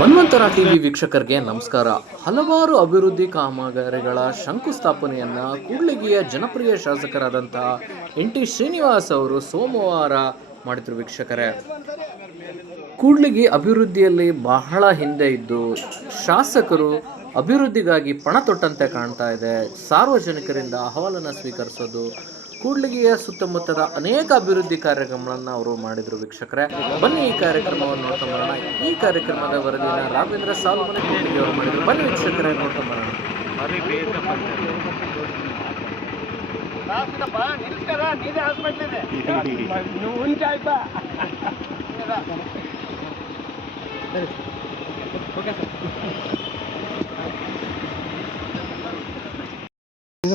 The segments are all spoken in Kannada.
ಮನ್ವಂತರ ಟಿವಿ ವೀಕ್ಷಕರಿಗೆ ನಮಸ್ಕಾರ. ಹಲವಾರು ಅಭಿವೃದ್ಧಿ ಕಾಮಗಾರಿಗಳ ಶಂಕುಸ್ಥಾಪನೆಯನ್ನ ಕೂಡ್ಲಿಗಿಯ ಜನಪ್ರಿಯ ಶಾಸಕರಾದಂತಹ ಎನ್ ಟಿ ಶ್ರೀನಿವಾಸ್ ಅವರು ಸೋಮವಾರ ಮಾಡಿದ್ರು ವೀಕ್ಷಕರೇ. ಕೂಡ್ಲಿಗಿ ಅಭಿವೃದ್ಧಿಯಲ್ಲಿ ಬಹಳ ಹಿಂದೆ ಇದ್ದು ಶಾಸಕರು ಅಭಿವೃದ್ಧಿಗಾಗಿ ಪಣ ತೊಟ್ಟಂತೆ ಕಾಣ್ತಾ ಇದೆ. ಸಾರ್ವಜನಿಕರಿಂದ ಅಹವಾಲನ್ನು ಸ್ವೀಕರಿಸೋದು ಕೂಡ್ಲಿಗಿಯ ಸುತ್ತಮುತ್ತದ ಅನೇಕ ಅಭಿವೃದ್ಧಿ ಕಾರ್ಯಕ್ರಮಗಳನ್ನು ಅವರು ಮಾಡಿದ್ರು ವೀಕ್ಷಕರೇ. ಬನ್ನಿ ಈ ಕಾರ್ಯಕ್ರಮವನ್ನು ನೋಡ್ತಾ ಬರೋಣ. ಈ ಕಾರ್ಯಕ್ರಮದ ವರದಿಯನ್ನು ರಾಘವೇಂದ್ರ ಸಾಲ್ಮನೆ ಕೂಡ್ಲಿಗೆ ಅವರು ಮಾಡಿದ್ರು. ಬನ್ನಿ ವೀಕ್ಷಕರೇ, ನೋಡ್ತಾ ಬರೋಣ.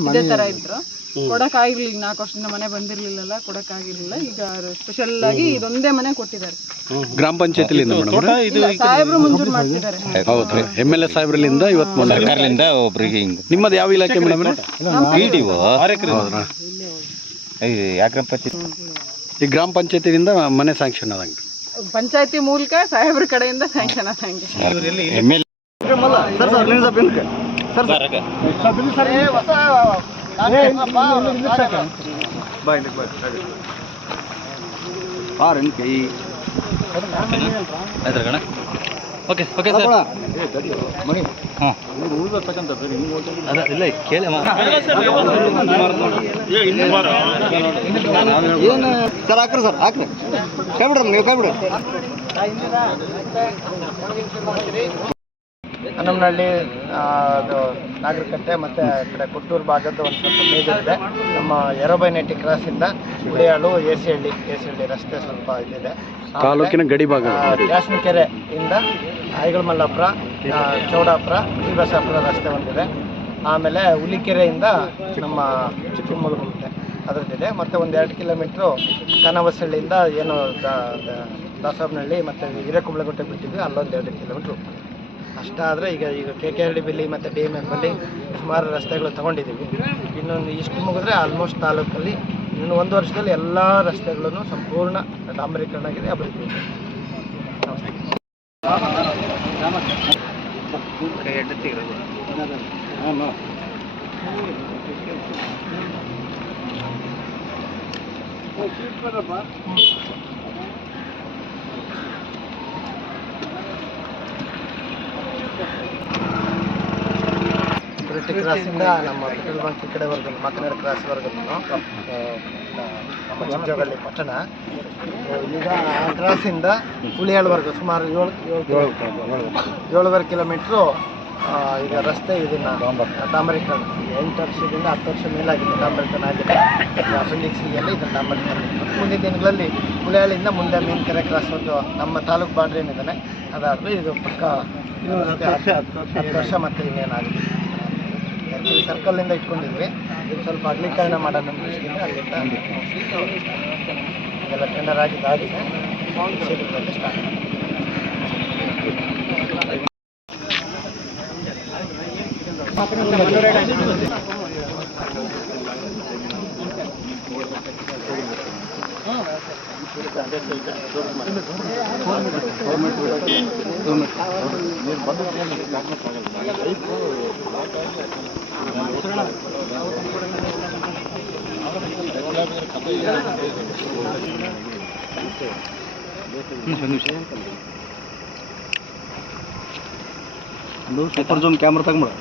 ಇದೇ ತರ ಇದ್ರು. ಕೊಡಕ್ ಆಗಿರ್ಲಿಲ್ಲ ನಾಲ್ಕು ವರ್ಷದಿಂದ ಮನೆ ಬಂದಿರ್ಲಿಲ್ಲಲ್ಲ ಕೊಡಕ್ ಆಗಿರ್ಲಿಲ್ಲ. ಈಗ ಸ್ಪೆಷಲ್ ಆಗಿ ಇದೊಂದೇ ಮನೆ ಕೊಟ್ಟಿದ್ದಾರೆ. ಗ್ರಾಮ ಇಲ್ಲ, ಸಾಹೇಬ್ರು ಮಂಜೂರು ಮಾಡ್ತಿದ್ದಾರೆ. ಹೌದ್ರಿ ಎಂ ಎಲ್ ಎ ಸಾಹೇಬ್ರಲಿಂದ ಇವತ್ತು ಸರ್ಕಾರದಿಂದ ಒಬ್ರಿಗೆ ಹಿಂಗ್. ನಿಮ್ಮದು ಯಾವ ಇಲಾಖೆ ಮೇಡಮ್ ಪಿ ಡಿ ಒ ಯಾಕ್ರಪ್ಪ ಈ ಗ್ರಾಮ ಪಂಚಾಯತಿಯಿಂದ ಮನೆ ಸ್ಯಾಂಕ್ಷನ್ ಆದಂಗೆ. ಪಂಚಾಯತಿ ಮೂಲಕ ಸಾಹೇಬ್ರ ಕಡೆಯಿಂದ ಸ್ಯಾಂಕ್ಷನ್ ಆದಂಗೆ. ಎಂ ಎಲ್ ಕೈ. Okay okay sir. ಹಾಂ. ಅದ ಇಲ್ಲ ಕೇಳಿ ಏನು ಸರ್ ಹಾಕ್ರಿ ಸರ್ ಹಾಕ್ರಿ. ಕೈ ಬಿಡ್ರಿ ನೀವು ಕೈ ಬಿಡ್ರಿ. ಹನ್ನಮನಹಳ್ಳಿ ಆ, ಅದು ನಾಗರಿಕಟ್ಟೆ ಮತ್ತು ಆ ಕಡೆ ಕೊಟ್ಟೂರು ಭಾಗದ ಒಂದು ಸ್ವಲ್ಪ ಮೇಜರ್ ಇದೆ. ನಮ್ಮ ಎರಬೈನೆಟ್ಟಿ ಕ್ರಾಸಿಂದ ಉಳಿಯಾಳು ಎ ಸಿ ಹಳ್ಳಿ ಎ ಸಿ ಹಳ್ಳಿ ರಸ್ತೆ ಸ್ವಲ್ಪ ಇದಿದೆ. ತಾಲೂಕಿನ ಗಡಿ ಭಾಗ. ಆ, ಇಂದ ಐಗಳಮಲ್ಲಪುರ ಚೌಡಾಪುರ ಶ್ರೀಬಸಾಪುರ ರಸ್ತೆ ಒಂದಿದೆ. ಆಮೇಲೆ ಹುಲಿಕೆರೆಯಿಂದ ನಮ್ಮ ಚಿಕ್ಕಮಗಳೂರು ಅದರದ್ದಿದೆ. ಮತ್ತು ಒಂದು ಎರಡು ಕಿಲೋಮೀಟ್ರು ಕನವಸಳ್ಳಿಯಿಂದ ಏನು ದ- ದ- ದಾಸಪ್ಪನಹಳ್ಳಿ ಮತ್ತು ಹಿರೇಕುಂಬಳಗುಟ್ಟೆ ಬಿಟ್ಟಿದ್ವಿ. ಅಲ್ಲೊಂದು ಎರಡು ಕಿಲೋಮೀಟ್ರು ಅಷ್ಟಾದರೆ ಈಗ ಈಗ ಕೆ ಕೆ ಆರ್ ಡಿ ಬಿಲ್ಲಿ ಮತ್ತು ಡಿ ಎಂ ಎಫಲ್ಲಿ ಸುಮಾರು ರಸ್ತೆಗಳು ತೊಗೊಂಡಿದ್ದೀವಿ ಇನ್ನೊಂದು ಇಷ್ಟು ಮುಗಿದ್ರೆ ಆಲ್ಮೋಸ್ಟ್ ತಾಲೂಕಲ್ಲಿ ಇನ್ನು ಒಂದು ವರ್ಷದಲ್ಲಿ ಎಲ್ಲ ರಸ್ತೆಗಳನ್ನು ಸಂಪೂರ್ಣ ಡಾಂಬರೀಕರಣ ಆಗಿದೆ, ಅಭಿವೃದ್ಧಿ. ಬ್ರಿಟಿ ಕ್ರಾಸಿಂದ ನಮ್ಮ ಪೆಟ್ರೋಲ್ ಬಂಕ್ ಈ ಕಡೆವರೆಗೂ ಕ್ರಾಸ್ ಕ್ರಾಸ್ವರೆಗೂ ನಮ್ಮ ಚಿಕ್ಕಜೋಗಳ್ಳಿ ಪಟ್ಟಣ. ಈಗ ಆ ಕ್ರಾಸಿಂದ ಹುಳಿಯಾಳ್ವರೆಗೂ ಸುಮಾರು ಏಳು ಏಳು ಏಳುವರೆ ಕಿಲೋಮೀಟ್ರು ಈಗ ರಸ್ತೆ ಇದನ್ನು ಡಾಂಬರೀಕರಣ ಎಂಟು ವರ್ಷದಿಂದ ಹತ್ತು ವರ್ಷ ಮೇಲಾಗಿದೆ ಡಾಂಬರೀಕರಣ ಆಗಿದೆ. ಅಪೆಂಡಿಕ್ಸ್ ಎಲ್ಲ ಇದನ್ನ ಡಾಂಬರೀಕರಣ ಮುಂದಿನ ದಿನಗಳಲ್ಲಿ ಹುಳಿಯಾಳಿಂದ ಮುಂದೆ ಮೀನ್ಕೆರೆ ಕ್ರಾಸ್ ಒಂದು ನಮ್ಮ ತಾಲೂಕು ಬಾಡ್ರಿ ಏನಿದ್ದಾನೆ ಅದಾದ್ರೆ ಇದು ಪಕ್ಕ ಹತ್ತು ವರ್ಷ ಮತ್ತೆ ಇನ್ನೇನಾಗುತ್ತೆ. ಆ್ಯಕ್ಚುಲಿ ಸರ್ಕಲ್ಲಿಂದ ಇಟ್ಕೊಂಡಿದ್ವಿ. ಇದು ಸ್ವಲ್ಪ ಅಗಲೀಕರಣ ಮಾಡೋಣ ದೃಷ್ಟಿಯಿಂದ ಅಲ್ಲಿಂದ ಎಲ್ಲ ಟೆಂಡರ್ ಆಗಿದ್ದಾಗಿದೆ ಶೀಘ್ರದಲ್ಲಿ ಸ್ಟಾರ್ಟ್ ಒಂದು ಸೂಪರ್ ಜೂಮ್ ಕ್ಯಾಮ್ರಾ ತಗೊಂಬಿಡ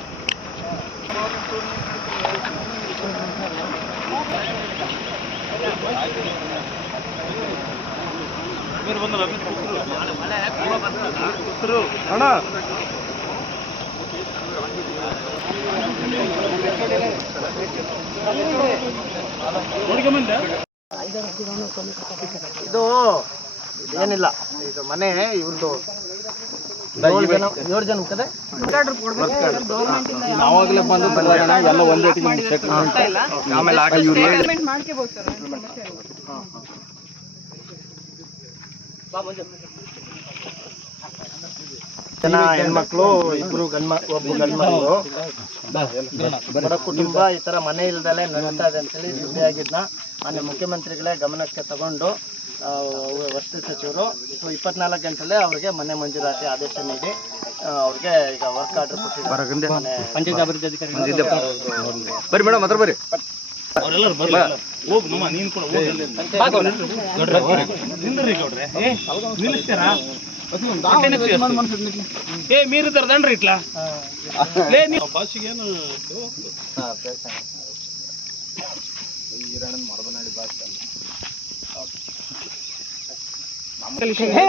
ಇದು ಏನಿಲ್ಲ ಇದು ಮನೆ ಇವ್ರದ್ದು ಏಳು ಜನ ಕದೆ ಬಂದು ಎಲ್ಲ ಒಂದೇ ಸರ್ ಸಮಸ್ಯೆ ಇಲ್ಲ. ಜನ ಹೆಣ್ಮಕ್ಳು ಇಬ್ರು ಗಂಡ್ಮ ಒಬ್ಬ ಗಂಡ್ಮಕ್ಳು. ಬಡ ಕುಟುಂಬ ಈ ತರ ಮನೆ ಇಲ್ದಲೆ ನಡೀತಾ ಇದೆ ಅಂತೇಳಿ ಸುದ್ದಿ ಆಗಿದ್ನ. ಮಾನ್ಯ ಮುಖ್ಯಮಂತ್ರಿಗಳೇ ಗಮನಕ್ಕೆ ತಗೊಂಡು ಆ, ವಸತಿ ಸಚಿವರು ಸೊ ಇಪ್ಪತ್ನಾಲ್ಕು ಗಂಟೆಲೇ ಅವ್ರಿಗೆ ಮನೆ ಮಂಜೂರಾತಿ ಆದೇಶ ನೀಡಿ ಅವ್ರಿಗೆ ಈಗ ವರ್ಕ್ ಆರ್ಡರ್ ಕೊಟ್ಟಿದ್ದಾರೆ. ಪಂಚಾಯತ್ ಅಭಿವೃದ್ಧಿ ಅಧಿಕಾರಿ ಬರ್ರಿ ಮೇಡಮ್ ಹತ್ರ ಮೀರು ತರದನ್ರಿ ಇಟ್ಲಾ? ಲೇ ನೀವು ಭಾಷೆಗೇನು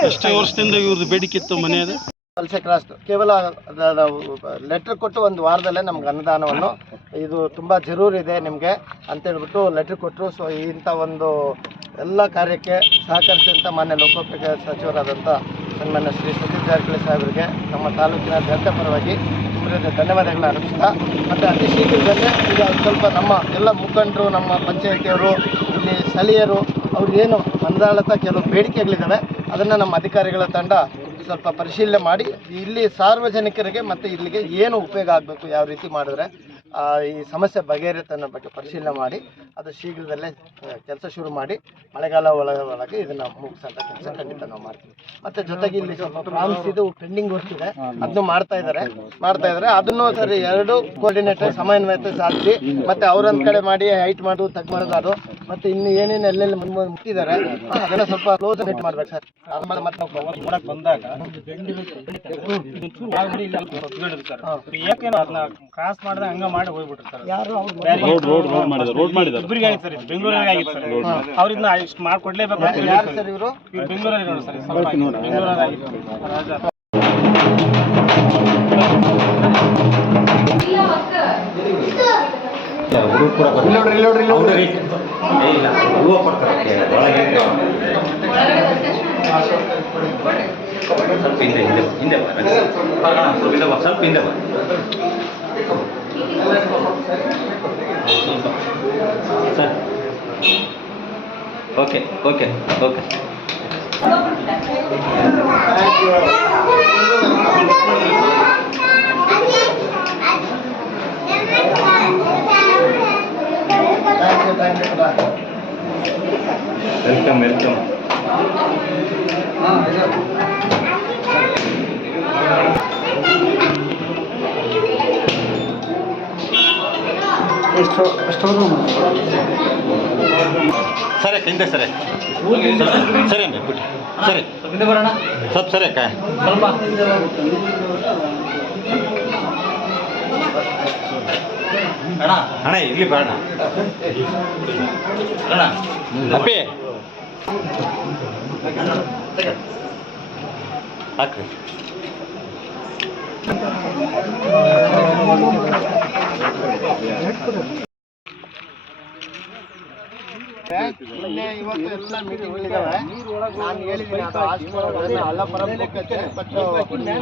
ಎಷ್ಟೇ ವರ್ಷದಿಂದ ಇವ್ರದ್ದು ಬೇಡಿಕೆ ಇತ್ತು ಮನೆಯದು ಕಲ್ಸಕ್ರಾಸ್ತು ಕೇವಲ ಲೆಟರ್ ಕೊಟ್ಟು ಒಂದು ವಾರದಲ್ಲೇ ನಮ್ಗೆ ಅನುದಾನವನ್ನು. ಇದು ತುಂಬ ಜರೂರ್ ಇದೆ ನಿಮಗೆ ಅಂತೇಳ್ಬಿಟ್ಟು ಲೆಟ್ರ್ ಕೊಟ್ಟರು ಸೊ ಇಂಥ ಒಂದು ಎಲ್ಲ ಕಾರ್ಯಕ್ಕೆ ಸಹಕರಿಸಿದಂಥ ಮಾನ್ಯ ಲೋಕೋಪಯೋಗಿ ಸಚಿವರಾದಂಥ ಸನ್ಮಾನ್ಯ ಶ್ರೀ ಸತೀಶ್ ಜಾರಕಿಹೊಳಿ ಸಾಹೇಬರಿಗೆ ನಮ್ಮ ತಾಲೂಕಿನ ಜನತೆ ಪರವಾಗಿ ತುಂಬ ಧನ್ಯವಾದಗಳನ್ನ ಅರ್ಪಿಸ್ತಾ, ಮತ್ತು ಅತಿ ಶೀಘ್ರದಲ್ಲೇ ಈಗ ಸ್ವಲ್ಪ ನಮ್ಮ ಎಲ್ಲ ಮುಖಂಡರು, ನಮ್ಮ ಪಂಚಾಯತಿಯವರು, ಇಲ್ಲಿ ಸ್ಥಳೀಯರು ಅವ್ರಿಗೇನು ಮಂದಾಳತ ಕೆಲವು ಬೇಡಿಕೆಗಳಿದ್ದಾವೆ ಅದನ್ನು ನಮ್ಮ ಅಧಿಕಾರಿಗಳ ತಂಡ ಸ್ವಲ್ಪ ಪರಿಶೀಲನೆ ಮಾಡಿ, ಇಲ್ಲಿ ಸಾರ್ವಜನಿಕರಿಗೆ ಮತ್ತು ಇಲ್ಲಿಗೆ ಏನು ಉಪಯೋಗ ಆಗಬೇಕು, ಯಾವ ರೀತಿ ಮಾಡಿದ್ರೆ ಈ ಸಮಸ್ಯೆ ಬಗೆಹರಿಯುತ್ತೆ ಬಗ್ಗೆ ಪರಿಶೀಲನೆ ಮಾಡಿ, ಅದು ಶೀಘ್ರದಲ್ಲೇ ಕೆಲಸ ಶುರು ಮಾಡಿ, ಮಳೆಗಾಲ ಒಳಗ ಒಳಗೆ ಇದನ್ನು ಮುಗಿಸೋಂಥ ಕೆಲಸ ಖಂಡಿತ ನಾವು ಮಾಡ್ತೀವಿ. ಮತ್ತು ಜೊತೆಗೆ ಇಲ್ಲಿ ಪ್ರಾಮ್ಸ್ ಇದು ಪೆಂಡಿಂಗ್ ವರ್ಕ್ ಇದೆ. ಅದನ್ನು ಮಾಡ್ತಾ ಇದ್ದಾರೆ. ಮಾಡ್ತಾ ಇದ್ದಾರೆ. ಅದನ್ನು ಸರಿ ಎರಡು ಕೋಆರ್ಡಿನೇಟರ್ ಸಮನ್ವಯತೆ ಸಾಧಿಸಿ, ಮತ್ತೆ ಅವ್ರೊಂದು ಕಡೆ ಮಾಡಿ ಹೈಟ್ ಮಾಡೋದು ತಗ್ ಮಾಡೋದು ಅದು ಮತ್ತು ಇನ್ನು ಏನೇನು ಎಲ್ಲೆಲ್ಲಿ ಮುಂದೆ ಮುಟ್ಟಿದ್ದಾರೆ ಅದೆಲ್ಲ ಸ್ವಲ್ಪ ಕ್ಲೋಸ್ ನೆಟ್ ಮಾಡ್ಬೇಕು ಸರ್. ಆಮೇಲೆ ಮತ್ತೆ ನಾವು ನೋಡಕ್ ಬಂದಾಗ ಯಾಕೇನು ಅದನ್ನ ಕ್ರಾಸ್ ಮಾಡ್ದೆ ಹಂಗ ಮಾಡಿ ಹೋಗ್ಬಿಟ್ರು ಸರ್ ಯಾರು ಅವ್ರು ರೋಡ್ ರೋಡ್ ರೋಡ್ ಮಾಡಿದ್ರು ರೋಡ್ ಮಾಡಿದ್ರು ಇಬ್ಬರಿಗೆ ಸರ್ ಬೆಂಗಳೂರಿಗೆ ಆಗಿತ್ತು ಸರ್. ಅವ್ರಿಂದ ಇಷ್ಟು ಮಾಡ್ಕೊಡ್ಲೇಬೇಕು ಯಾರು ಸರ್. ಇವರು? ಇವ್ರು ಬೆಂಗಳೂರಲ್ಲಿ ನೋಡಿ. ಸರ್ ಬೆಂಗಳೂರಲ್ಲಿ ಆಗಿತ್ತು ರಾಜ ಇಲ್ಲ ಹೂವು ಕೊಡ್ತಾರೆ ಒಳಗೆ ಸ್ವಲ್ಪ ಹಿಂದೆ ಹಿಂದೆ ಸ್ವಲ್ಪ ಹಿಂದೆ ಬಾ ಸ್ವಲ್ಪ ಹಿಂದೆ ಬಾ. Sir. Okay okay okay. Welcome welcome ಎಷ್ಟು ಎಷ್ಟವರೆಗೂ ಸರಿ ಹಿಂದೆ ಸರಿ. ಸರಿ ಅಂಬೆ ಬಿಟ್ಟು. ಸರಿ. ಹಿಂದೆ ಬರೋಣ ಸ್ವಲ್ಪ ಸರಿ ಅಕ್ಕ. ಅಣ್ಣ ಅಣ್ಣ ಇಲ್ಲಿ ಬೇಡ ಅಣ್ಣ ಅಪ್ಪಿ. ಹಾಕ್ರಿ ನಿನ್ನೆ ಇವತ್ತು ಎಲ್ಲ ಮೀಟಿಂಗ್ಗಳಿದ್ದಾವೆ ನಾನು ಹೇಳಿದ್ದೀನಿ ಅದು ಹಾಸ್ಪಿಟಲ್ ಎಲ್ಲ ಬರಬೇಕಂತೆ ಬಟ್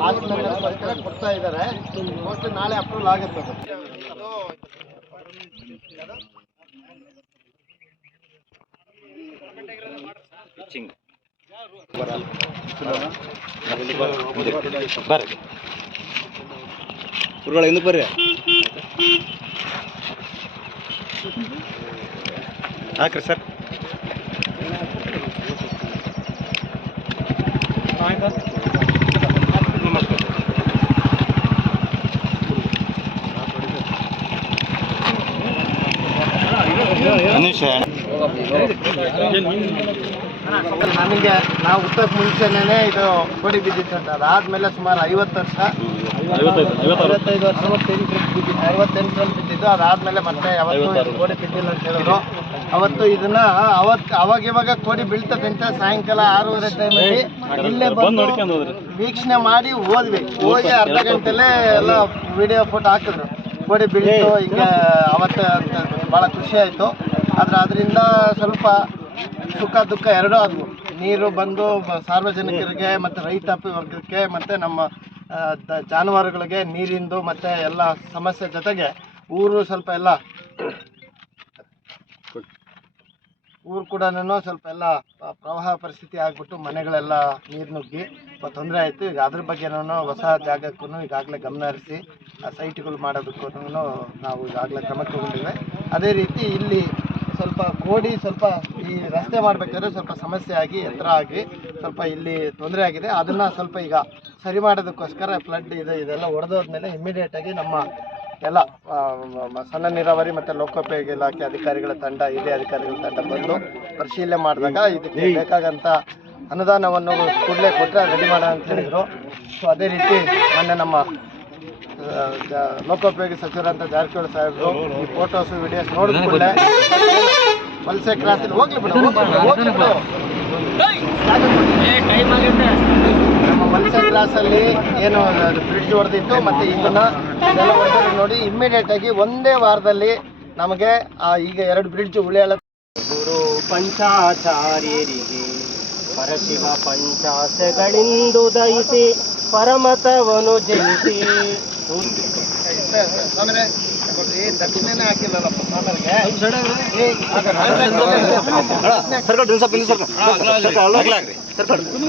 ಹಾಸ್ಪಿಟಲ್ ಕೊಡ್ತಾ ಇದ್ದಾರೆ ಮೋಸ್ಟ್ ನಾಳೆ ಅಪ್ರೂವಲ್ ಆಗುತ್ತೆ ಅದು. ಪಿಚ್ಚಿಂಗ್ ಬರ್ರಿ. ಗುರುಗಳ ಹಿಂದಕ್ಕೆ ಬರ್ರಿ. ಹಾಕ್ರಿ ಸರ್. ನಿಮಿಷ ನಮಗೆ ನಾವು ಹುಟ್ಟಕ್ಕೆ ಮುಂಚೆನೇ ಇದು ಗೋಡಿ ಬಿದ್ದಿತ್ತಂತ ಅದಾದ್ಮೇಲೆ ಸುಮಾರು ಐವತ್ತು ವರ್ಷ. ಐವತ್ತೈದು ವರ್ಷ ಬಿದ್ದಿದ್ದು ಅರವತ್ತೆಂಟರಲ್ಲಿ ಬಿದ್ದಿದ್ದು ಅದಾದ್ಮೇಲೆ ಮತ್ತೆ ಯಾವತ್ತೂ ಗೋಡೆ ಬಿದ್ದಿಲ್ಲ ಅಂತ ಹೇಳಿದ್ರು. ಅವತ್ತು ಇದನ್ನ ಅವತ್ತು ಅವಾಗ ಇವಾಗ ಕೋಡಿ ಬೀಳ್ತದೆ ಅಂತ ಸಾಯಂಕಾಲ ಆರೂವರೆ ಟೈಮಲ್ಲಿ ಇಲ್ಲೇ ಬಂದು ವೀಕ್ಷಣೆ ಮಾಡಿ ಹೋದ್ವಿ ಹೋಗಿ ಅರ್ಧ ಗಂಟೆಲೇ ಎಲ್ಲ ವಿಡಿಯೋ ಫೋಟೋ ಹಾಕಿದ್ರು. ಕೋಡಿ ಬೀಳ್ತು ಹಿಂಗೆ ಅವತ್ತು ಅಂತ ಭಾಳ ಖುಷಿ ಆಯಿತು. ಆದ್ರೆ ಅದರಿಂದ ಸ್ವಲ್ಪ ಸುಖ ದುಃಖ ಎರಡೂ ಆದವು. ನೀರು ಬಂದು ಸಾರ್ವಜನಿಕರಿಗೆ ಮತ್ತು ರೈತಾಪಿ ವರ್ಗಕ್ಕೆ ಮತ್ತು ನಮ್ಮ ಜಾನುವಾರುಗಳಿಗೆ ನೀರಿಂದು ಮತ್ತು ಎಲ್ಲ ಸಮಸ್ಯೆ ಜೊತೆಗೆ ಊರು ಸ್ವಲ್ಪ ಎಲ್ಲ ಊರು ಕೂಡ ಸ್ವಲ್ಪ ಎಲ್ಲ ಪ್ರವಾಹ ಪರಿಸ್ಥಿತಿ ಆಗಿಬಿಟ್ಟು ಮನೆಗಳೆಲ್ಲ ನೀರು ನುಗ್ಗಿ ತೊಂದರೆ ಆಯಿತು. ಈಗ ಅದ್ರ ಬಗ್ಗೆನೂ ಹೊಸ ಜಾಗಕ್ಕೂ ಈಗಾಗಲೇ ಗಮನ ಹರಿಸಿ, ಆ ಸೈಟ್ಗಳು ಮಾಡೋದಕ್ಕೂ ನಾವು ಈಗಾಗಲೇ ಕ್ರಮ ತಗೊಂಡಿವೆ ಅದೇ ರೀತಿ ಇಲ್ಲಿ ಸ್ವಲ್ಪ ಗೋಡಿ ಸ್ವಲ್ಪ ಈ ರಸ್ತೆ ಮಾಡಬೇಕಾದ್ರೆ ಸ್ವಲ್ಪ ಸಮಸ್ಯೆ ಆಗಿ ಎತ್ತರ ಆಗಿ ಸ್ವಲ್ಪ ಇಲ್ಲಿ ತೊಂದರೆ ಆಗಿದೆ. ಅದನ್ನು ಸ್ವಲ್ಪ ಈಗ ಸರಿ ಮಾಡೋದಕ್ಕೋಸ್ಕರ ಫ್ಲಡ್ ಇದು ಇದೆಲ್ಲ ಹೊಡೆದೋದ್ಮೇಲೆ ಇಮಿಡಿಯೇಟ್ ಆಗಿ ನಮ್ಮ ಎಲ್ಲ ಸಣ್ಣ ನೀರಾವರಿ ಮತ್ತು ಲೋಕೋಪಯೋಗಿ ಇಲಾಖೆ ಅಧಿಕಾರಿಗಳ ತಂಡ ಹಿರಿಯ ಅಧಿಕಾರಿಗಳ ತಂಡ ಬಂದು ಪರಿಶೀಲನೆ ಮಾಡಿದಾಗ ಇದಕ್ಕೆ ಬೇಕಾಗಂತ ಅನುದಾನವನ್ನು ಕೂಡಲೇ ಕೊಟ್ಟರೆ ರೆಡಿ ಮಾಡೋಣ ಅಂತ ಹೇಳಿದರು. ಸೊ ಅದೇ ರೀತಿ ಮೊನ್ನೆ ನಮ್ಮ ಲೋಕೋಪಯೋಗಿ ಸಚಿವರಂತ ಜಾರಕಿಹೊಳಿ ಸಾಹೇಬರು ಈ ಫೋಟೋಸ್ ವಿಡಿಯೋಸ್ ನೋಡಿದ ಕೂಡಲೇ ವಲಸೆ ಕ್ರಾಸಲ್ಲಿ ಹೋಗ್ಲಿ ಬಿಡು. ನಮ್ಮ ವಲಸೆ ಕ್ರಾಸಲ್ಲಿ ಏನು ಬ್ರಿಡ್ಜ್ ಹೊಡೆದಿತ್ತು ಮತ್ತೆ ಇದನ್ನ ನೋಡಿ ಇಮ್ಮಿಡಿಯೇಟ್ ಆಗಿ ಒಂದೇ ವಾರದಲ್ಲಿ ನಮಗೆ ಈಗ ಎರಡು ಬ್ರಿಡ್ಜ್ ಉಳಿಯಲ್ಲ ಗುರು ಪಂಚಾಚಾರ್ಯರಿಗೆ ಪರಶಿವ ಪಂಚಾಸೆಗಳಿಂದು ದಯಿಸಿ ಪರಮತವನು ಜಯಿಸಿ.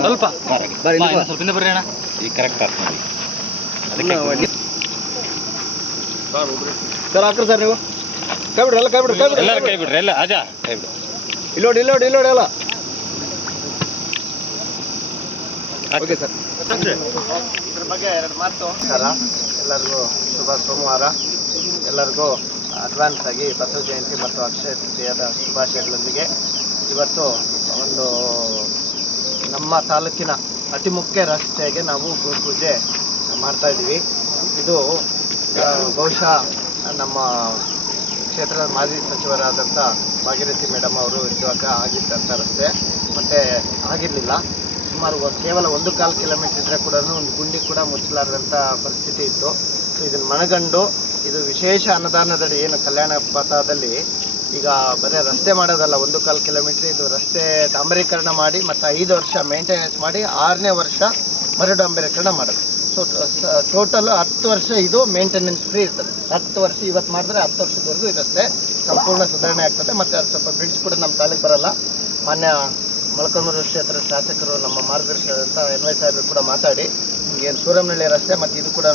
ಸ್ವಲ್ಪ ಅಣ್ಣ ಕರೆಕ್ಟ್ ಸರ್ ಹಾಕ್ರಿ ಸರ್ ನೀವು ಕೈ ಬಿಡ್ರಿ ಎಲ್ಲ ಕೈ ಬಿಡ್ರಿ ಕೈ ಬಿಡ್ರಿ ಕೈ ಬಿಡ್ರಿ ಎಲ್ಲ ಕೈ ಬಿಡು ಇಲ್ಲಿ ನೋಡಿ ಇಲ್ಲಿ ನೋಡಿ ಇಲ್ಲಿ ನೋಡಿ ಎಲ್ಲ ಓಕೆ ಸರ್ ಮಾತು ಎಲ್ಲರಿಗೂ ಶುಭ ಸೋಮವಾರ. ಎಲ್ಲರಿಗೂ ಅಡ್ವಾನ್ಸ್ ಆಗಿ ಬಸವ ಜಯಂತಿ ಮತ್ತು ಅಕ್ಷಯ ತೃತೀಯದ ಶುಭಾಶಯಗಳೊಂದಿಗೆ. ಇವತ್ತು ಒಂದು ನಮ್ಮ ತಾಲೂಕಿನ ಅತಿ ಮುಖ್ಯ ರಸ್ತೆಗೆ ನಾವು ಭೂಮಿ ಪೂಜೆ ಮಾಡ್ತಾ ಇದ್ದೀವಿ. ಇದು ಬಹುಶಃ ನಮ್ಮ ಕ್ಷೇತ್ರದ ಮಾಜಿ ಸಚಿವರಾದಂಥ ಭಾಗೀರಥಿ ಮೇಡಮ್ ಅವರು ಇದ್ದಾಗ ಆಗಿದ್ದಂಥ ರಸ್ತೆ. ಮತ್ತು ಆಗಿರಲಿಲ್ಲ. ಸುಮಾರು ಕೇವಲ ಒಂದು ಕಾಲು ಕಿಲೋಮೀಟರ್ ಇದ್ದರೆ ಕೂಡ ಒಂದು ಗುಂಡಿ ಕೂಡ ಮುಚ್ಚಲಾರದಂಥ ಪರಿಸ್ಥಿತಿ ಇತ್ತು. ಸೊ ಇದನ್ನು ಮನಗಂಡು ಇದು ವಿಶೇಷ ಅನುದಾನದಡಿ ಏನು ಕಲ್ಯಾಣ ಪಥದಲ್ಲಿ ಈಗ ಬರೀ ರಸ್ತೆ ಮಾಡೋದಲ್ಲ, ಒಂದು ಕಾಲು ಕಿಲೋಮೀಟ್ರ್ ಇದು ರಸ್ತೆ ಡಾಂಬರೀಕರಣ ಮಾಡಿ, ಮತ್ತು ಐದು ವರ್ಷ ಮೇಂಟೆನೆನ್ಸ್ ಮಾಡಿ, ಆರನೇ ವರ್ಷ ಮರು ಡಾಂಬರೀಕರಣ ಮಾಡೋದು ಸೊ ಟೋಟಲ್ ಹತ್ತು ವರ್ಷ ಇದು ಮೇಂಟೆನೆನ್ಸ್ ಫ್ರೀ ಇರ್ತದೆ. ಹತ್ತು ವರ್ಷ ಇವತ್ತು ಮಾಡಿದ್ರೆ ಹತ್ತು ವರ್ಷದವರೆಗೂ ಈ ರಸ್ತೆ ಸಂಪೂರ್ಣ ಸುಧಾರಣೆ ಆಗ್ತದೆ. ಮತ್ತು ಅದು ಸ್ವಲ್ಪ ಬ್ರಿಡ್ಜ್ ಕೂಡ ನಮ್ಮ ತಾಲೂಕು ಬರಲ್ಲ. ಮಾನ್ಯ ಮೊಳಕಾಲ್ಮೂರು ಕ್ಷೇತ್ರದ ಶಾಸಕರು ನಮ್ಮ ಮಾರ್ಗದರ್ಶಕರಂತ ಎನ್ ವೈ ಸಾಹೇಬರು ಕೂಡ ಮಾತಾಡಿ ಏನು ಸೂರಮ್ನಳ್ಳಿ ರಸ್ತೆ ಮತ್ತು ಇದು ಕೂಡ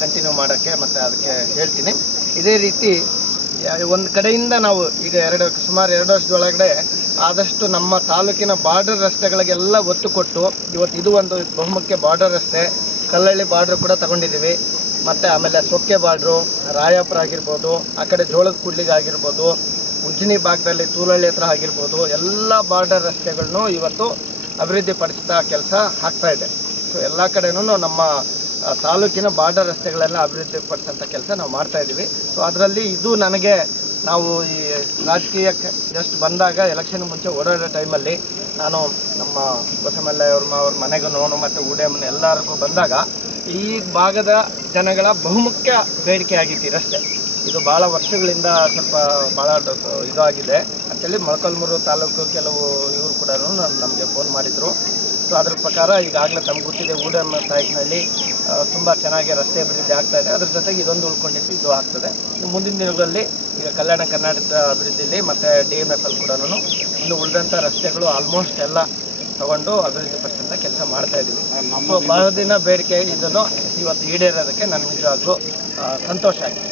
ಕಂಟಿನ್ಯೂ ಮಾಡೋಕ್ಕೆ ಮತ್ತು ಅದಕ್ಕೆ ಹೇಳ್ತೀನಿ. ಇದೇ ರೀತಿ ಒಂದು ಕಡೆಯಿಂದ ನಾವು ಈಗ ಎರಡು, ಸುಮಾರು ಎರಡು ವರ್ಷದೊಳಗಡೆ ಆದಷ್ಟು ನಮ್ಮ ತಾಲೂಕಿನ ಬಾರ್ಡರ್ ರಸ್ತೆಗಳಿಗೆಲ್ಲ ಒತ್ತು ಕೊಟ್ಟು, ಇವತ್ತು ಇದು ಒಂದು ಬಹುಮುಖ್ಯ ಬಾರ್ಡರ್ ರಸ್ತೆ, ಕಲ್ಲಳ್ಳಿ ಬಾರ್ಡ್ರು ಕೂಡ ತಗೊಂಡಿದ್ದೀವಿ. ಮತ್ತು ಆಮೇಲೆ ಸೊಕ್ಕೆ ಬಾರ್ಡ್ರು ರಾಯಾಪುರ ಆಗಿರ್ಬೋದು, ಆ ಕಡೆ ಜೋಳದ ಕೂಡ್ಲಿಗೆ ಆಗಿರ್ಬೋದು ಉಜ್ಜಿನಿ ಭಾಗದಲ್ಲಿ ತೂಲಳ್ಳಿ ಹತ್ರ ಆಗಿರ್ಬೋದು, ಎಲ್ಲ ಬಾರ್ಡರ್ ರಸ್ತೆಗಳನ್ನು ಇವತ್ತು ಅಭಿವೃದ್ಧಿ ಪಡಿಸ್ತಾ ಕೆಲಸ ಆಗ್ತಾ ಇದೆ. ಸೊ ಎಲ್ಲ ಕಡೆನೂ ನಮ್ಮ ತಾಲೂಕಿನ ಬಾರ್ಡರ್ ರಸ್ತೆಗಳೆಲ್ಲ ಅಭಿವೃದ್ಧಿ ಪಡಿಸೋಂಥ ಕೆಲಸ ನಾವು ಮಾಡ್ತಾ ಇದ್ದೀವಿ ಸೊ ಅದರಲ್ಲಿ ಇದು ನನಗೆ, ನಾವು ಈ ರಾಜಕೀಯಕ್ಕೆ ಜಸ್ಟ್ ಬಂದಾಗ ಎಲೆಕ್ಷನ್ ಮುಂಚೆ ಓಡಾಡೋ ಟೈಮಲ್ಲಿ ನಾನು ನಮ್ಮ ಬಸಮಲ್ಲ ಅವ್ರ ಅವ್ರ ಮನೆಗೂ ನೋನು ಮತ್ತು ಉಡೇಮನ ಎಲ್ಲರಿಗೂ ಬಂದಾಗ ಈ ಭಾಗದ ಜನಗಳ ಬಹುಮುಖ್ಯ ಬೇಡಿಕೆ ಆಗಿತ್ತು ರಸ್ತೆ. ಇದು ಭಾಳ ವರ್ಷಗಳಿಂದ ಸ್ವಲ್ಪ ಭಾಳ ಇದಾಗಿದೆ. ಅಂತೇಳಿ ಮೊಳಕಾಲ್ಮೂರು ತಾಲೂಕು ಕೆಲವು ಇವರು ಕೂಡ ನಮಗೆ ಫೋನ್ ಮಾಡಿದರು. ಸೊ ಅದ್ರ ಪ್ರಕಾರ ಈಗಾಗಲೇ ತಮ್ಗೆ ಗೊತ್ತಿದೆ ಊಡನ್ ತಾಯ್ಕಿನಲ್ಲಿ ತುಂಬ ಚೆನ್ನಾಗಿ ರಸ್ತೆ ಅಭಿವೃದ್ಧಿ ಆಗ್ತಾ ಇದೆ. ಅದ್ರ ಜೊತೆಗೆ ಇದೊಂದು ಉಳ್ಕೊಂಡಿದ್ದು ಇದು ಆಗ್ತದೆ. ಮುಂದಿನ ದಿನಗಳಲ್ಲಿ ಈಗ ಕಲ್ಯಾಣ ಕರ್ನಾಟಕ ಅಭಿವೃದ್ಧಿಯಲ್ಲಿ ಮತ್ತು ಡಿ ಎಂ ಎಫ್ ಅಲ್ಲಿ ಕೂಡ ಇನ್ನು ಉಳಿದಂಥ ರಸ್ತೆಗಳು ಆಲ್ಮೋಸ್ಟ್ ಎಲ್ಲ ತಗೊಂಡು ಅಭಿವೃದ್ಧಿ ಪಡಿಸಂತ ಕೆಲಸ ಮಾಡ್ತಾ ಇದ್ದೀವಿ ನಮ್ಮ ಬಹಳ ದಿನ ಬೇಡಿಕೆ ಇದನ್ನು ಇವತ್ತು ಈಡೇರೋದಕ್ಕೆ ನನಗೆ ನಿಜವಾಗ್ಲೂ ಸಂತೋಷ ಆಗಿದೆ.